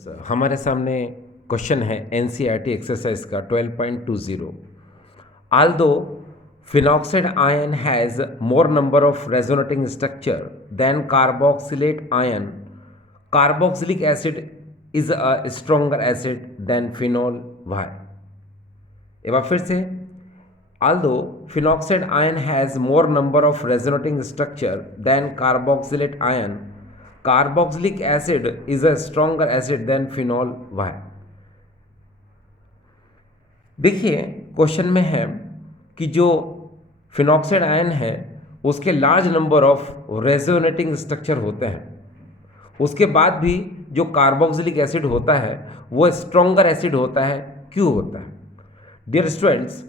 हमारे सामने क्वेश्चन है एनसीईआरटी एक्सरसाइज का 12.20। Although phenoxide ion has more number of resonating structure than carboxylate ion, carboxylic acid is a stronger acid than phenol, why. एक बार फिर से, although phenoxide ion has more number of resonating structure than carboxylate ion, carboxylic acid is a stronger acid than phenol, why. देखिए question में है कि जो phenoxide ion है उसके large number of resonating structure होते हैं, उसके बाद भी जो कार्बोक्सिलिक एसिड होता है वो स्ट्रोंगर एसिड होता है। क्यों होता है? डियर स्टूडेंट्स,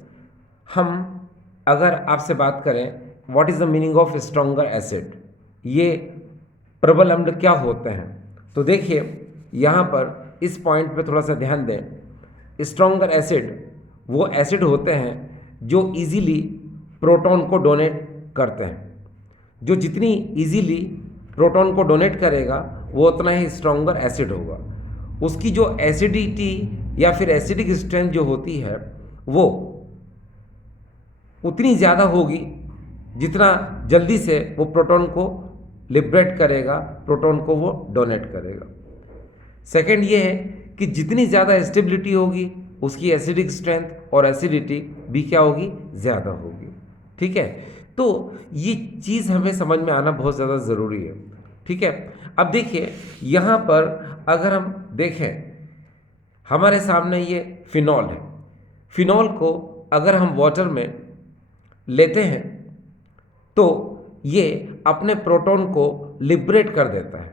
हम अगर आपसे बात करें what is the meaning of stronger acid, ये प्रबल अम्ल क्या होते हैं, तो देखिए यहाँ पर इस पॉइंट पे थोड़ा सा ध्यान दें। स्ट्रोंगर एसिड वो एसिड होते हैं जो इजीली प्रोटॉन को डोनेट करते हैं। जो जितनी इजीली प्रोटॉन को डोनेट करेगा वो उतना ही स्ट्रोंगर एसिड होगा। उसकी जो एसिडिटी या फिर एसिडिक स्ट्रेंथ जो होती है वो उतनी ज़्यादा होगी जितना जल्दी से वो प्रोटॉन को लिबरेट करेगा, प्रोटॉन को वो डोनेट करेगा। सेकंड ये है कि जितनी ज़्यादा स्टेबिलिटी होगी उसकी एसिडिक स्ट्रेंथ और एसिडिटी भी क्या होगी, ज़्यादा होगी। ठीक है, तो ये चीज़ हमें समझ में आना बहुत ज़्यादा ज़रूरी है। ठीक है, अब देखिए यहाँ पर अगर हम देखें हमारे सामने ये फिनॉल है। फिनॉल को अगर हम वाटर में लेते हैं तो ये अपने प्रोटॉन को लिबरेट कर देता है,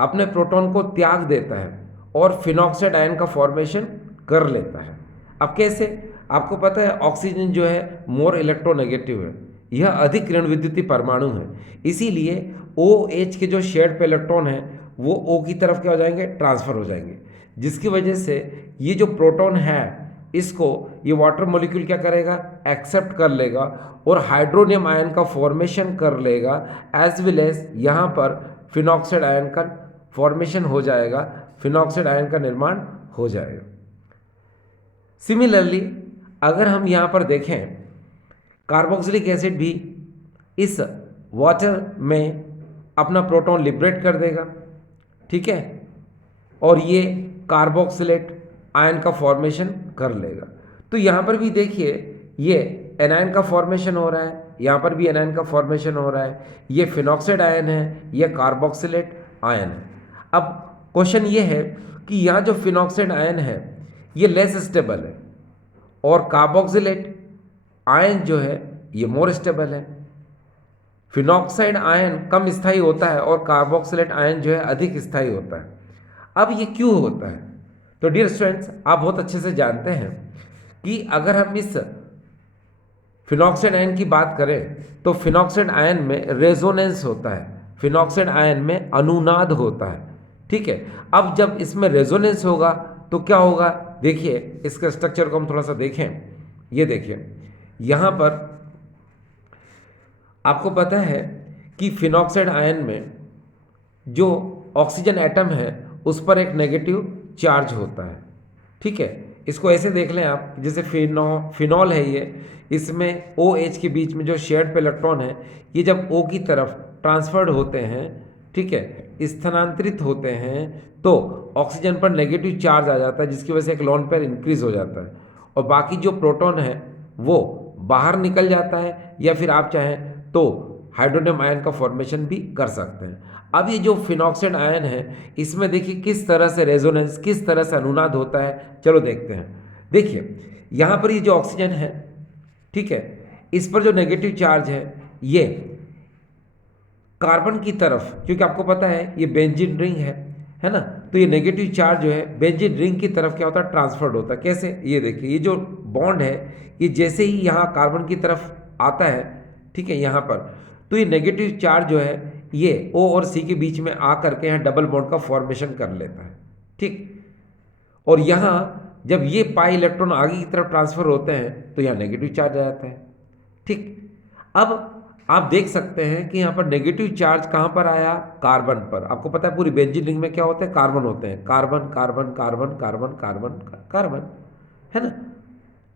अपने प्रोटॉन को त्याग देता है और फिनॉक्साइड आयन का फॉर्मेशन कर लेता है। अब कैसे? आपको पता है ऑक्सीजन जो है मोर इलेक्ट्रोनेगेटिव है, यह अधिक ऋण विद्युतीय परमाणु है, इसीलिए OH के जो शेयर्ड पे इलेक्ट्रॉन है वो O की तरफ क्या हो जाएंगे, ट्रांसफर हो जाएंगे, जिसकी वजह से ये जो प्रोटॉन है इसको ये वाटर मॉलिक्यूल क्या करेगा, एक्सेप्ट कर लेगा और हाइड्रोनियम आयन का फॉर्मेशन कर लेगा, एज वेल एज यहाँ पर फिनॉक्साइड आयन का फॉर्मेशन हो जाएगा, फिनॉक्साइड आयन का निर्माण हो जाएगा। सिमिलरली अगर हम यहाँ पर देखें कार्बोक्सिलिक एसिड भी इस वाटर में अपना प्रोटॉन लिबरेट कर देगा। ठीक है, और ये कार्बोक्सिलेट आयन का फॉर्मेशन कर लेगा। तो यहाँ पर भी देखिए ये एनायन का फॉर्मेशन हो रहा है, यहाँ पर भी एनायन का फॉर्मेशन हो रहा है, ये फिनॉक्साइड आयन है, ये कार्बोक्सिलेट आयन है। अब क्वेश्चन ये है कि यहाँ जो फिनॉक्साइड आयन है ये लेस स्टेबल है और कार्बोक्सिलेट आयन जो है ये मोर स्टेबल है। फिनॉक्साइड आयन कम स्थायी होता है और कार्बोक्सिलेट आयन जो है अधिक स्थायी होता है। अब ये क्यों होता है? तो डियर स्टूडेंट्स, आप बहुत अच्छे से जानते हैं कि अगर हम इस फिनॉक्साइड आयन की बात करें तो फिनॉक्साइड आयन में रेजोनेंस होता है, फिनॉक्साइड आयन में अनुनाद होता है। ठीक है, अब जब इसमें रेजोनेंस होगा तो क्या होगा, देखिए इसके स्ट्रक्चर को हम थोड़ा सा देखें। ये देखिए यहाँ पर आपको पता है कि फिनॉक्साइड आयन में जो ऑक्सीजन एटम है उस पर एक नेगेटिव चार्ज होता है। ठीक है, इसको ऐसे देख लें आप, जैसे फिनॉल है ये, इसमें OH के बीच में जो शेयर्ड पे इलेक्ट्रॉन है ये जब O की तरफ ट्रांसफर्ड होते हैं, ठीक है, स्थानांतरित होते हैं, तो ऑक्सीजन पर नेगेटिव चार्ज आ जाता है जिसकी वजह से एक लोन पेयर इंक्रीज हो जाता है और बाकी जो प्रोटॉन है वो बाहर निकल जाता है, या फिर आप चाहें तो हाइड्रोनियम आयन का फॉर्मेशन भी कर सकते हैं। अब ये जो फिनॉक्साइड आयन है इसमें देखिए किस तरह से रेजोनेंस, किस तरह से अनुनाद होता है, चलो देखते हैं। देखिए यहाँ पर ये जो ऑक्सीजन है, ठीक है, इस पर जो नेगेटिव चार्ज है ये कार्बन की तरफ, क्योंकि आपको पता है ये बेंजीन रिंग है ना, तो ये नेगेटिव चार्ज जो है बेंजीन रिंग की तरफ क्या होता है, ट्रांसफर्ड होता है। कैसे? ये देखिए ये जो बॉन्ड है ये जैसे ही यहाँ कार्बन की तरफ आता है, ठीक है, यहाँ पर, तो ये नेगेटिव चार्ज जो है ये O और C के बीच में आ करके यहाँ डबल बॉन्ड का फॉर्मेशन कर लेता है। ठीक, और यहाँ जब ये पाई इलेक्ट्रॉन आगे की तरफ ट्रांसफर होते हैं तो यहाँ नेगेटिव चार्ज आ जाता है। ठीक, अब आप देख सकते हैं कि यहाँ पर नेगेटिव चार्ज कहाँ पर आया, कार्बन पर। आपको पता है पूरी बेंजीन रिंग में क्या होते हैं, कार्बन होते हैं, carbon carbon carbon carbon carbon carbon, है ना।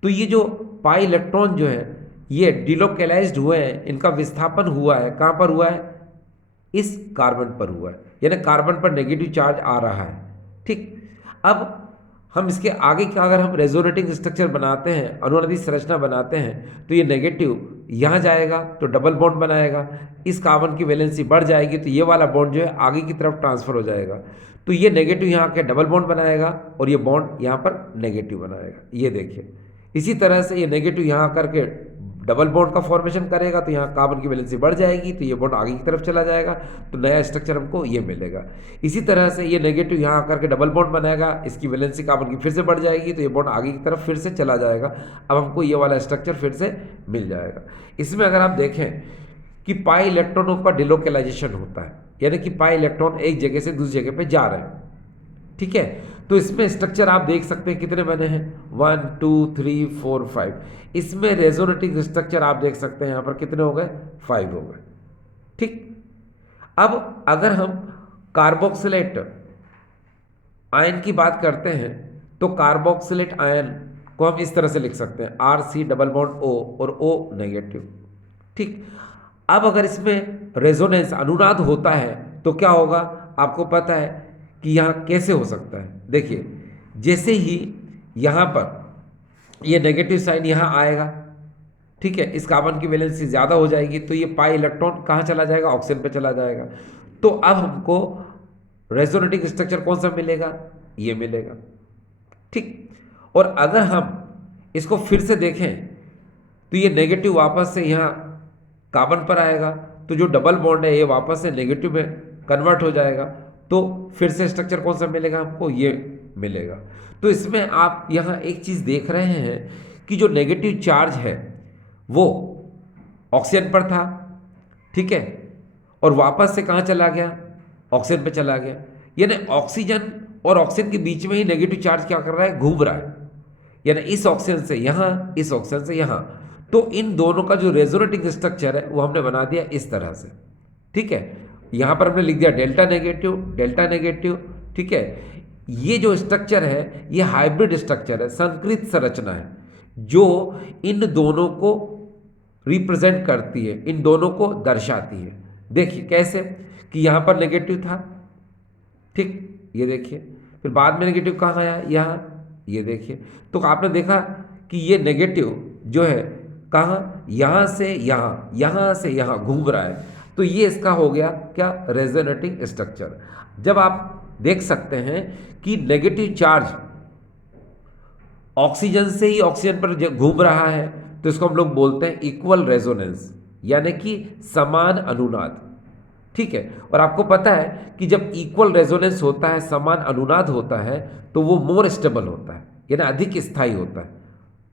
तो ये जो पाई इलेक्ट्रॉन जो है ये डिलोकेलाइज्ड हुए हैं, इनका विस्थापन हुआ है, कहाँ पर हुआ है, इस कार्बन पर हुआ है, यानी कार्बन पर नेगेटिव चार्ज आ रहा है। ठीक, अब हम इसके आगे का अगर हम रेजोनेटिंग स्ट्रक्चर बनाते हैं, अनुनादी संरचना बनाते हैं, तो ये नेगेटिव यहाँ जाएगा तो डबल बॉन्ड बनाएगा, इस कार्बन की वैलेंसी बढ़ जाएगी तो ये वाला बॉन्ड जो है आगे की तरफ ट्रांसफर हो जाएगा, तो ये नेगेटिव यहाँ के डबल बॉन्ड बनाएगा और ये बॉन्ड यहाँ पर नेगेटिव बनाएगा। ये देखिए इसी तरह से ये नेगेटिव यहाँ करके डबल बॉन्ड का फॉर्मेशन करेगा तो यहाँ कार्बन की वैलेंसी बढ़ जाएगी तो ये बॉन्ड आगे की तरफ चला जाएगा, तो नया स्ट्रक्चर हमको ये मिलेगा। इसी तरह से ये नेगेटिव यहाँ आकर के डबल बॉन्ड बनाएगा, इसकी वैलेंसी कार्बन की फिर से बढ़ जाएगी तो ये बॉन्ड आगे की तरफ फिर से चला जाएगा। अब हमको ये वाला स्ट्रक्चर फिर से मिल जाएगा। इसमें अगर आप देखें कि पाई इलेक्ट्रॉनों का डिलोकेलाइजेशन होता है, यानी कि पाई इलेक्ट्रॉन एक जगह से दूसरी जगह पर जा रहे हैं, ठीक है। तो इसमें स्ट्रक्चर आप देख सकते हैं कितने बने हैं, 1 2 3 4 5। इसमें रेजोनेटिंग स्ट्रक्चर आप देख सकते हैं यहाँ पर कितने हो गए, 5 हो गए। ठीक, अब अगर हम कार्बोक्सिलेट आयन की बात करते हैं तो कार्बोक्सिलेट आयन को हम इस तरह से लिख सकते हैं, RC डबल बॉन्ड O और O नेगेटिव। ठीक, अब अगर इसमें रेजोनेंस अनुनाद होता है तो क्या होगा, आपको पता है कि यहाँ कैसे हो सकता है। देखिए जैसे ही यहाँ पर ये नेगेटिव साइन यहाँ आएगा, ठीक है, इस कार्बन की वैलेंसी ज़्यादा हो जाएगी तो ये पाई इलेक्ट्रॉन कहाँ चला जाएगा, ऑक्सीजन पे चला जाएगा। तो अब हमको रेजोनेटिंग स्ट्रक्चर कौन सा मिलेगा, ये मिलेगा। ठीक, और अगर हम इसको फिर से देखें तो ये नेगेटिव वापस से यहाँ कार्बन पर आएगा तो जो डबल बॉन्ड है ये वापस से नेगेटिव में कन्वर्ट हो जाएगा, तो फिर से स्ट्रक्चर कौन सा मिलेगा हमको, ये मिलेगा। तो इसमें आप यहाँ एक चीज़ देख रहे हैं कि जो नेगेटिव चार्ज है वो ऑक्सीजन पर था, ठीक है, और वापस से कहाँ चला गया, ऑक्सीजन पे चला गया। यानी ऑक्सीजन और ऑक्सीजन के बीच में ही नेगेटिव चार्ज क्या कर रहा है, घूम रहा है, यानी इस ऑक्सीजन से यहाँ, इस ऑक्सीजन से यहाँ। तो इन दोनों का जो रेजोनेटिंग स्ट्रक्चर है वो हमने बना दिया इस तरह से, ठीक है। यहाँ पर हमने लिख दिया डेल्टा नेगेटिव, ठीक है। ये जो स्ट्रक्चर है ये हाइब्रिड स्ट्रक्चर है, संकरित संरचना है जो इन दोनों को रिप्रेजेंट करती है, इन दोनों को दर्शाती है। देखिए कैसे कि यहाँ पर नेगेटिव था, ठीक, ये देखिए, फिर बाद में नेगेटिव कहाँ आया, यहाँ, ये देखिए। तो आपने देखा कि ये नेगेटिव जो है कहाँ, यहाँ से यहाँ, यहाँ से यहाँ घूम रहा है, तो ये इसका हो गया क्या, रेजोनेटिंग स्ट्रक्चर। जब आप देख सकते हैं कि नेगेटिव चार्ज ऑक्सीजन से ही ऑक्सीजन पर घूम रहा है तो इसको हम लोग बोलते हैं इक्वल रेजोनेंस, यानी कि समान अनुनाद, ठीक है। और आपको पता है कि जब इक्वल रेजोनेंस होता है, समान अनुनाद होता है, तो वो मोर स्टेबल होता है, यानी अधिक स्थायी होता है,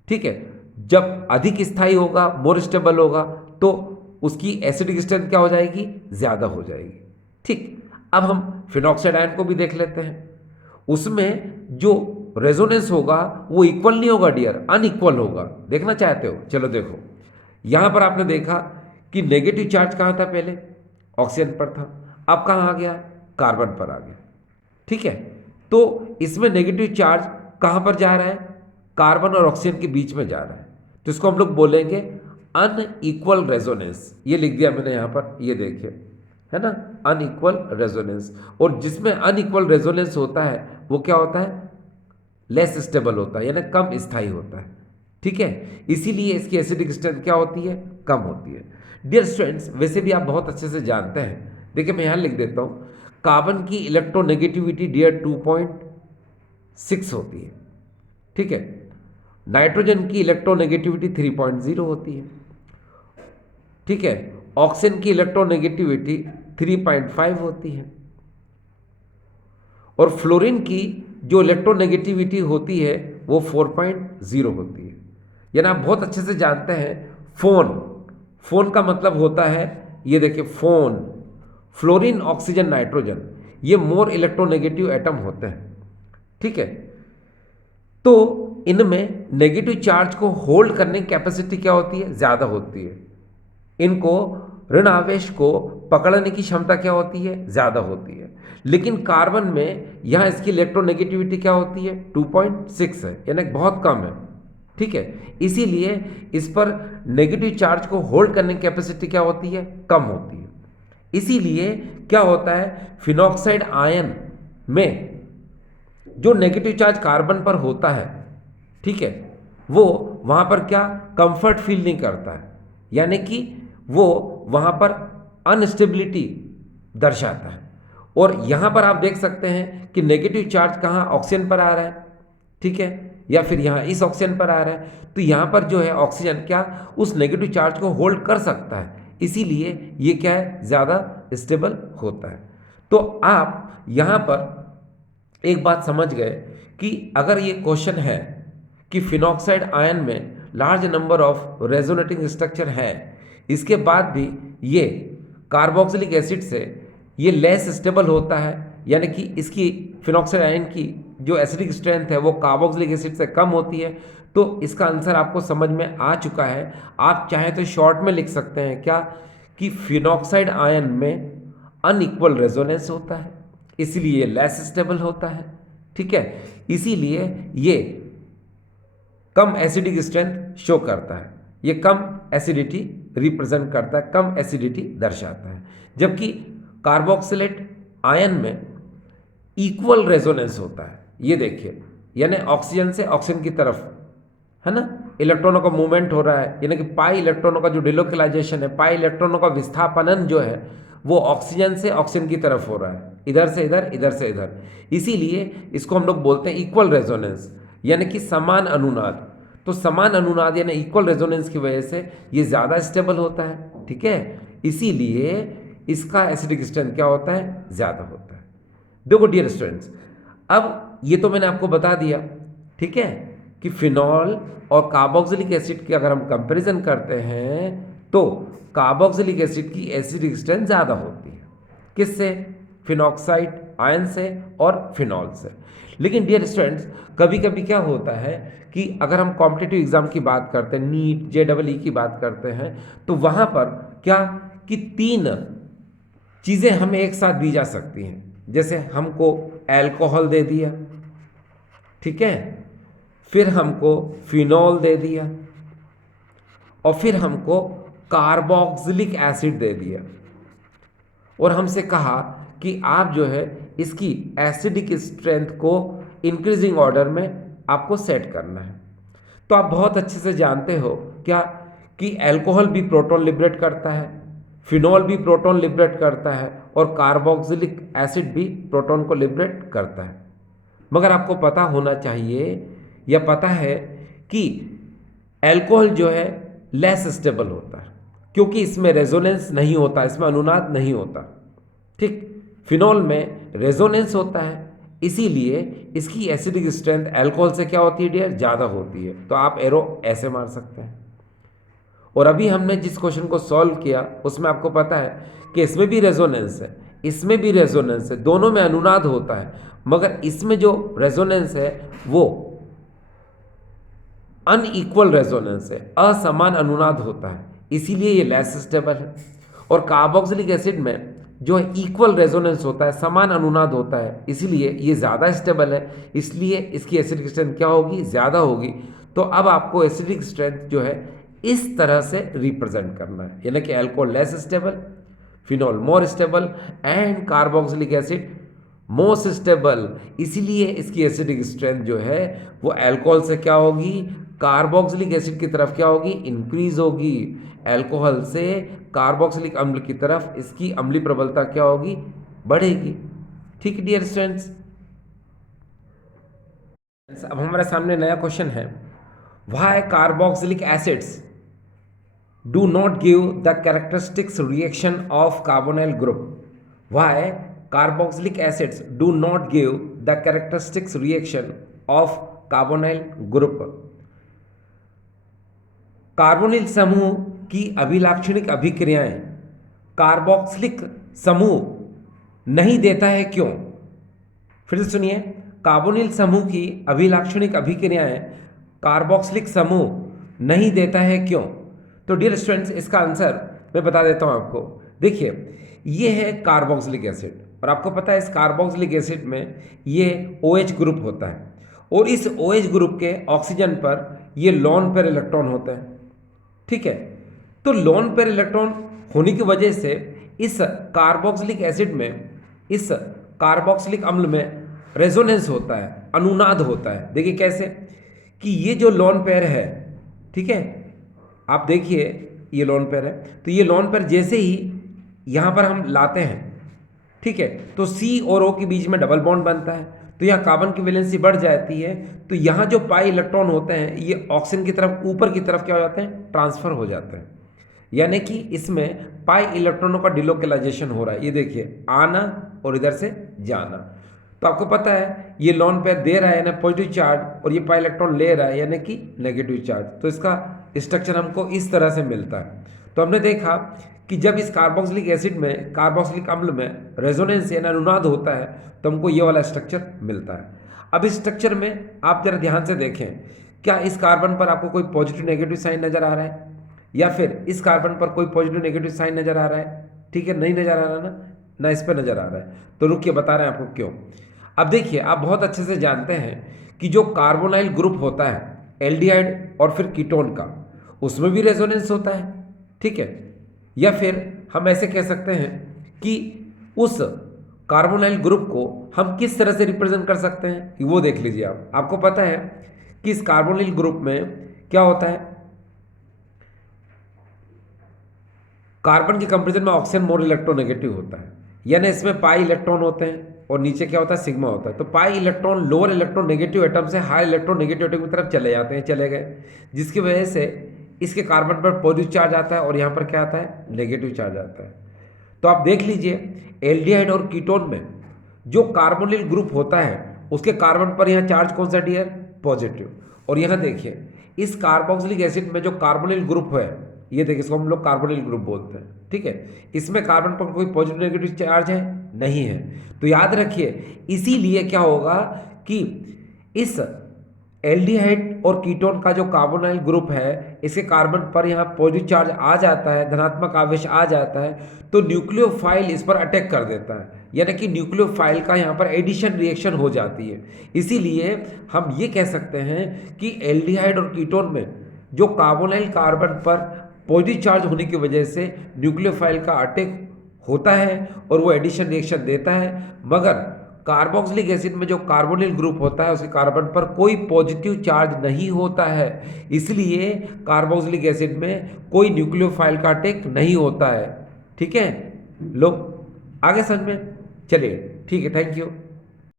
ठीक है। जब अधिक स्थायी होगा, मोर स्टेबल होगा, तो उसकी एसिडिक स्ट्रेंथ क्या हो जाएगी, ज़्यादा हो जाएगी। ठीक, अब हम फिनॉक्साइड आयन को भी देख लेते हैं। उसमें जो रेजोनेंस होगा वो इक्वल नहीं होगा डियर, अनइक्वल होगा। देखना चाहते हो, चलो देखो, यहाँ पर आपने देखा कि नेगेटिव चार्ज कहाँ था, पहले ऑक्सीजन पर था, अब कहाँ आ गया, कार्बन पर आ गया, ठीक है। तो इसमें नेगेटिव चार्ज कहाँ पर जा रहा है, कार्बन और ऑक्सीजन के बीच में जा रहा है, तो इसको हम लोग बोलेंगे अनइक्वल रेजोनेंस। ये लिख दिया मैंने यहाँ पर, ये देखिए, है ना, अनइक्वल रेजोनेंस। और जिसमें अनइक्वल रेजोनेंस होता है वो क्या होता है, लेस स्टेबल होता है, यानी कम स्थायी होता है, ठीक है। इसीलिए इसकी एसिडिक स्ट्रेंथ क्या होती है, कम होती है। डियर स्टूडेंट्स, वैसे भी आप बहुत अच्छे से जानते हैं, देखिए मैं यहाँ लिख देता हूँ, कार्बन की इलेक्ट्रोनेगेटिविटी डियर 2.6 होती है, ठीक है। नाइट्रोजन की इलेक्ट्रोनेगेटिविटी 3.0 होती है, ठीक है। ऑक्सीजन की इलेक्ट्रोनेगेटिविटी 3.5 होती है, और फ्लोरीन की जो इलेक्ट्रोनेगेटिविटी होती है वो 4.0 होती है। यानी आप बहुत अच्छे से जानते हैं, फोन का मतलब होता है, ये देखिए फोन, फ्लोरीन, ऑक्सीजन, नाइट्रोजन, ये मोर इलेक्ट्रोनेगेटिव एटम होते हैं, ठीक है। तो इनमें नेगेटिव चार्ज को होल्ड करने की कैपेसिटी क्या होती है, ज़्यादा होती है, इनको ऋण आवेश को पकड़ने की क्षमता क्या होती है, ज़्यादा होती है। लेकिन कार्बन में यहाँ इसकी इलेक्ट्रोनेगेटिविटी क्या होती है, 2.6 है, यानी बहुत कम है। ठीक है, इसीलिए इस पर नेगेटिव चार्ज को होल्ड करने की कैपेसिटी क्या होती है, कम होती है। इसीलिए क्या होता है, फिनॉक्साइड आयन में जो नेगेटिव चार्ज कार्बन पर होता है, ठीक है, वो वहाँ पर क्या कंफर्ट फील नहीं करता है, यानी कि वो वहाँ पर अनस्टेबिलिटी दर्शाता है। और यहाँ पर आप देख सकते हैं कि नेगेटिव चार्ज कहाँ, ऑक्सीजन पर आ रहा है, ठीक है, या फिर यहाँ इस ऑक्सीजन पर आ रहा है। तो यहाँ पर जो है ऑक्सीजन क्या उस नेगेटिव चार्ज को होल्ड कर सकता है, इसीलिए ये क्या है, ज़्यादा स्टेबल होता है। तो आप यहाँ पर एक बात समझ गए कि अगर ये क्वेश्चन है कि फिनॉक्साइड आयन में large number of resonating structure है, इसके बाद भी ये कार्बोक्सिलिक एसिड से ये लेस स्टेबल होता है, यानी कि इसकी फिनॉक्साइड आयन की जो एसिडिक स्ट्रेंथ है वो कार्बोक्सिलिक एसिड से कम होती है, तो इसका आंसर आपको समझ में आ चुका है। आप चाहें तो शॉर्ट में लिख सकते हैं क्या, कि फिनॉक्साइड आयन में अनइक्वल रेजोनेंस होता है, इसलिए लेस स्टेबल होता है। ठीक है, इसीलिए ये कम एसिडिक स्ट्रेंथ शो करता है, ये कम एसिडिटी रिप्रेजेंट करता है, कम एसिडिटी दर्शाता है। जबकि कार्बोक्सिलेट आयन में इक्वल रेजोनेंस होता है, ये देखिए, यानी ऑक्सीजन से ऑक्सीजन की तरफ, है ना, इलेक्ट्रॉनों का मूवमेंट हो रहा है, यानी कि पाई इलेक्ट्रॉनों का जो डिलोकलाइजेशन है, पाई इलेक्ट्रॉनों का विस्थापनन जो है वो ऑक्सीजन से ऑक्सीजन की तरफ हो रहा है, इधर से इधर, इधर से इधर। इसीलिए इसको हम लोग बोलते हैं इक्वल रेजोनेंस, यानी कि समान अनुनाद। तो समान अनुनाद यानी इक्वल रेजोनेंस की वजह से ये ज़्यादा स्टेबल होता है। ठीक है, इसीलिए इसका एसिडिक स्ट्रेंथ क्या होता है, ज़्यादा होता है। देखो डियर स्टूडेंट्स, अब ये तो मैंने आपको बता दिया, ठीक है, कि फिनॉल और कार्बोक्सिलिक एसिड की अगर हम कंपैरिजन करते हैं तो कार्बोक्सिलिक एसिड की एसिडिक स्ट्रेंथ ज़्यादा होती है, किससे, फिनॉक्साइड आयन से और फिनॉल से। लेकिन डियर स्टूडेंट्स, कभी कभी क्या होता है कि अगर हम कॉम्पिटिटिव एग्जाम की बात करते हैं, नीट JEE की बात करते हैं, तो वहाँ पर क्या कि 3 चीज़ें हमें एक साथ दी जा सकती हैं। जैसे हमको अल्कोहल दे दिया, ठीक है, फिर हमको फिनॉल दे दिया, और फिर हमको कार्बोक्सिलिक एसिड दे दिया, और हमसे कहा कि आप जो है इसकी एसिडिक स्ट्रेंथ को इंक्रीजिंग ऑर्डर में आपको सेट करना है। तो आप बहुत अच्छे से जानते हो क्या कि अल्कोहल भी प्रोटॉन लिबरेट करता है, फिनॉल भी प्रोटॉन लिबरेट करता है, और कार्बोक्सिलिक एसिड भी प्रोटॉन को लिबरेट करता है। मगर आपको पता होना चाहिए या पता है कि अल्कोहल जो है लेस स्टेबल होता है, क्योंकि इसमें रेजोनेंस नहीं होता, इसमें अनुनाद नहीं होता। ठीक, फिनॉल में रेजोनेंस होता है, इसीलिए इसकी एसिडिक स्ट्रेंथ अल्कोहल से क्या होती है डियर, ज़्यादा होती है। तो आप एरो ऐसे मार सकते हैं। और अभी हमने जिस क्वेश्चन को सॉल्व किया उसमें आपको पता है कि इसमें भी रेजोनेंस है, इसमें भी रेजोनेंस है, दोनों में अनुनाद होता है, मगर इसमें जो रेजोनेंस है वो अनइक्वल रेजोनेंस है, असमान अनुनाद होता है, इसीलिए ये लेस स्टेबल है। और कार्बोक्सिलिक एसिड में जो है इक्वल रेजोनेंस होता है, समान अनुनाद होता है, इसीलिए ये ज़्यादा स्टेबल है, इसलिए इसकी एसिडिक स्ट्रेंथ क्या होगी, ज़्यादा होगी। तो अब आपको एसिडिक स्ट्रेंथ जो है इस तरह से रिप्रेजेंट करना है, यानी कि alcohol less stable, phenol more stable, and carboxylic acid most stable. इसीलिए इसकी एसिडिक स्ट्रेंथ जो है वो अल्कोहल से क्या होगी, कार्बोक्सिलिक एसिड की तरफ क्या होगी, इंक्रीज होगी। अल्कोहल से कार्बोक्सिलिक अम्ल की तरफ इसकी अम्लीय प्रबलता क्या होगी, बढ़ेगी। ठीक है डियर स्टूडेंट्स, अब हमारे सामने नया क्वेश्चन है, why carboxylic acids do not give the characteristics reaction of carbonyl group. Why carboxylic acids do not give the characteristics reaction of carbonyl group. Carbonyl समूह की अभिलाक्षणिक अभिक्रियाएं कार्बोक्सिलिक समूह नहीं देता है, क्यों? फिर से सुनिए, कार्बोनिल समूह की अभिलाक्षणिक अभिक्रियाएं कार्बोक्सिलिक समूह नहीं देता है, क्यों? तो डियर स्टूडेंट्स, इसका आंसर मैं बता देता हूँ आपको। देखिए, ये है कार्बोक्सिलिक एसिड, और आपको पता है इस कार्बोक्सिलिक एसिड में ये OH ग्रुप होता है, और इस OH ग्रुप के ऑक्सीजन पर ये लोन पेयर इलेक्ट्रॉन होते हैं। ठीक है, तो लोन पेयर इलेक्ट्रॉन होने की वजह से इस कार्बोक्सिलिक एसिड में, इस कार्बोक्सिलिक अम्ल में रेजोनेंस होता है, अनुनाद होता है। देखिए कैसे, कि ये जो लोन पेयर है, ठीक है, आप देखिए ये लोन पेयर है, तो ये लोन पेयर जैसे ही यहाँ पर हम लाते हैं, ठीक है, तो C और O के बीच में डबल बॉन्ड बनता है, तो यहाँ कार्बन की वैलेंसी बढ़ जाती है, तो यहाँ जो पाई इलेक्ट्रॉन होते हैं ये ऑक्सीजन की तरफ, ऊपर की तरफ क्या हो जाते हैं, ट्रांसफर हो जाते हैं। यानी कि इसमें पाई इलेक्ट्रॉनों का डिलोकलाइजेशन हो रहा है। ये देखिए, आना और इधर से जाना। तो आपको पता है ये लोन पेयर दे रहा है यानी पॉजिटिव चार्ज, और ये पाई इलेक्ट्रॉन ले रहा है यानी कि नेगेटिव चार्ज। तो इसका स्ट्रक्चर हमको इस तरह से मिलता है। तो हमने देखा कि जब इस कार्बोक्सिलिक एसिड में, कार्बोक्सिलिक अम्ल में रेजोनेंस यानी अनुनाद होता है, तो हमको ये वाला स्ट्रक्चर मिलता है। अब इस स्ट्रक्चर में आप जरा ध्यान से देखें, क्या इस कार्बन पर आपको कोई पॉजिटिव नेगेटिव साइन नजर आ रहा है, या फिर इस कार्बन पर कोई पॉजिटिव नेगेटिव साइन नजर आ रहा है? ठीक है, नहीं नजर आ रहा ना इस पर नजर आ रहा है। तो रुकिए, बता रहे हैं आपको क्यों। अब देखिए, आप बहुत अच्छे से जानते हैं कि जो कार्बोनाइल ग्रुप होता है एल्डिहाइड और फिर कीटोन का, उसमें भी रेजोनेंस होता है। ठीक है, या फिर हम ऐसे कह सकते हैं कि उस कार्बोनाइल ग्रुप को हम किस तरह से रिप्रेजेंट कर सकते हैं, कि वो देख लीजिए आप। आपको पता है कि इस कार्बोनाइल ग्रुप में क्या होता है, कार्बन के कंपेरिजन में ऑक्सीजन मोर इलेक्ट्रोनेगेटिव होता है, यानी इसमें पाई इलेक्ट्रॉन होते हैं और नीचे क्या होता है, सिग्मा होता है। तो pi electron lower electronegative atom से हाई इलेक्ट्रोनेगेटिव एटम की तरफ चले जाते हैं, चले गए, जिसकी वजह से इसके कार्बन पर पॉजिटिव चार्ज आता है और यहाँ पर क्या आता है, नेगेटिव चार्ज आता है। तो आप देख लीजिए, एल्डिहाइड और कीटोन में जो कार्बोनिल ग्रुप होता है उसके कार्बन पर यहाँ चार्ज कौन सा डियर, पॉजिटिव। और यहाँ देखिए, इस कार्बोक्सिलिक एसिड में जो कार्बोनिल ग्रुप है, ये देखिए, इसको हम लोग कार्बोनिल ग्रुप बोलते हैं। ठीक है, इसमें कार्बन पर कोई पॉजिटिव नेगेटिव चार्ज है, नहीं है। तो याद रखिए, इसीलिए क्या होगा कि इस एल्डिहाइड और कीटोन का जो कार्बोनाइल ग्रुप है, इसके कार्बन पर यहाँ पॉजिटिव चार्ज आ जाता है, धनात्मक आवेश आ जाता है, तो न्यूक्लियोफाइल इस पर अटैक कर देता है, यानी कि न्यूक्लियोफाइल का यहाँ पर एडिशन रिएक्शन हो जाती है। इसीलिए हम ये कह सकते हैं कि एल्डिहाइड और कीटोन में जो कार्बोनाइल कार्बन पर पॉजिटिव चार्ज होने की वजह से न्यूक्लियोफाइल का अटैक होता है और वो एडिशन रिएक्शन देता है, मगर कार्बोक्सिलिक एसिड में जो कार्बोनिल ग्रुप होता है उसके कार्बन पर कोई पॉजिटिव चार्ज नहीं होता है, इसलिए कार्बोक्सिलिक एसिड में कोई न्यूक्लियोफाइल का अटैक नहीं होता है। ठीक है, लो आगे समझ में, चलिए ठीक है, थैंक यू।